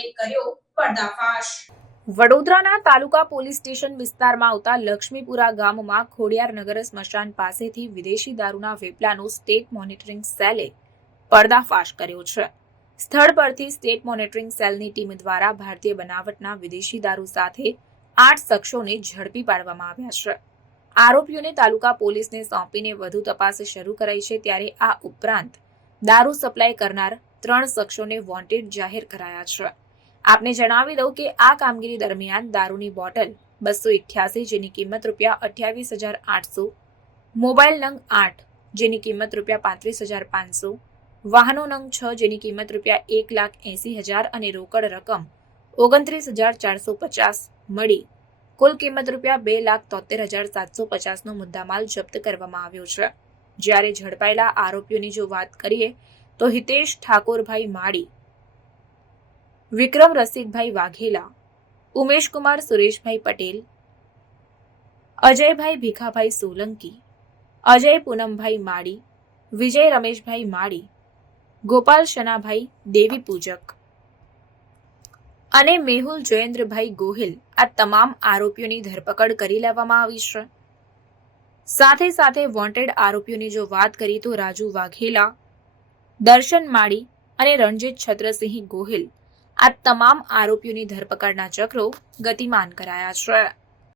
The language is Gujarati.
ચક્રએ કર્યો પર્દાફાશ। વડોદરાના તાલુકા પોલીસ સ્ટેશન વિસ્તારમાં આવતા લક્ષ્મીપુરા ગામમાં ખોડિયારનગર સ્મશાન પાસેથી વિદેશી દારૂના વેપલાનો સ્ટેટ મોનિટરિંગ સેલે પર્દાફાશ કર્યો છે। સ્થળ પરથી સ્ટેટ મોનિટરિંગ સેલની ટીમ દ્વારા ભારતીય બનાવટના વિદેશી દારૂ સાથે 8 શખ્સોને ઝડપી પાડવામાં આવ્યા છે। આરોપીઓને તાલુકા પોલીસને સોંપીને વધુ તપાસ શરૂ કરાઈ છે। ત્યારે આ ઉપરાંત દારૂ સપ્લાય કરનાર 3 શખ્સોને વોન્ટેડ જાહેર કરાયા છે। આપને જણાવી દઉં કે આ કામગીરી દરમિયાન દારૂની બોટલ 288 જેની કિંમત ₹28,800, મોબાઈલ નંગ 8 જેની કિંમત ₹35,500, વાહનો નંગ 6 જેની કિંમત ₹1,80,000 અને રોકડ રકમ 29,450 મળી કુલ કિંમત ₹2,73,750નો મુદ્દામાલ જપ્ત કરવામાં આવ્યો છે। જ્યારે ઝડપાયેલા આરોપીઓની જો વાત કરીએ તો હિતેશ ઠાકોરભાઈ માળી, વિક્રમ રસિકભાઈ વાઘેલા, ઉમેશકુમાર સુરેશભાઈ પટેલ, અજયભાઈ ભીખાભાઈ સોલંકી, અજય પૂનમભાઈ માળી, વિજય રમેશભાઈ માળી, ગોપાલ શનાભાઈ દેવી પૂજક અને મેહુલ જયેન્દ્રભાઈ ગોહિલ આ તમામ આરોપીઓની ધરપકડ કરી લેવામાં આવી છે। સાથે સાથે વોન્ટેડ આરોપીઓની જો વાત કરીએ તો રાજુ વાઘેલા, દર્શન માળી અને રણજીત છત્રસિંહ ગોહિલ આ તમામ આરોપીઓની ધરપકડના ચક્રો ગતિમાન કરાયા છે।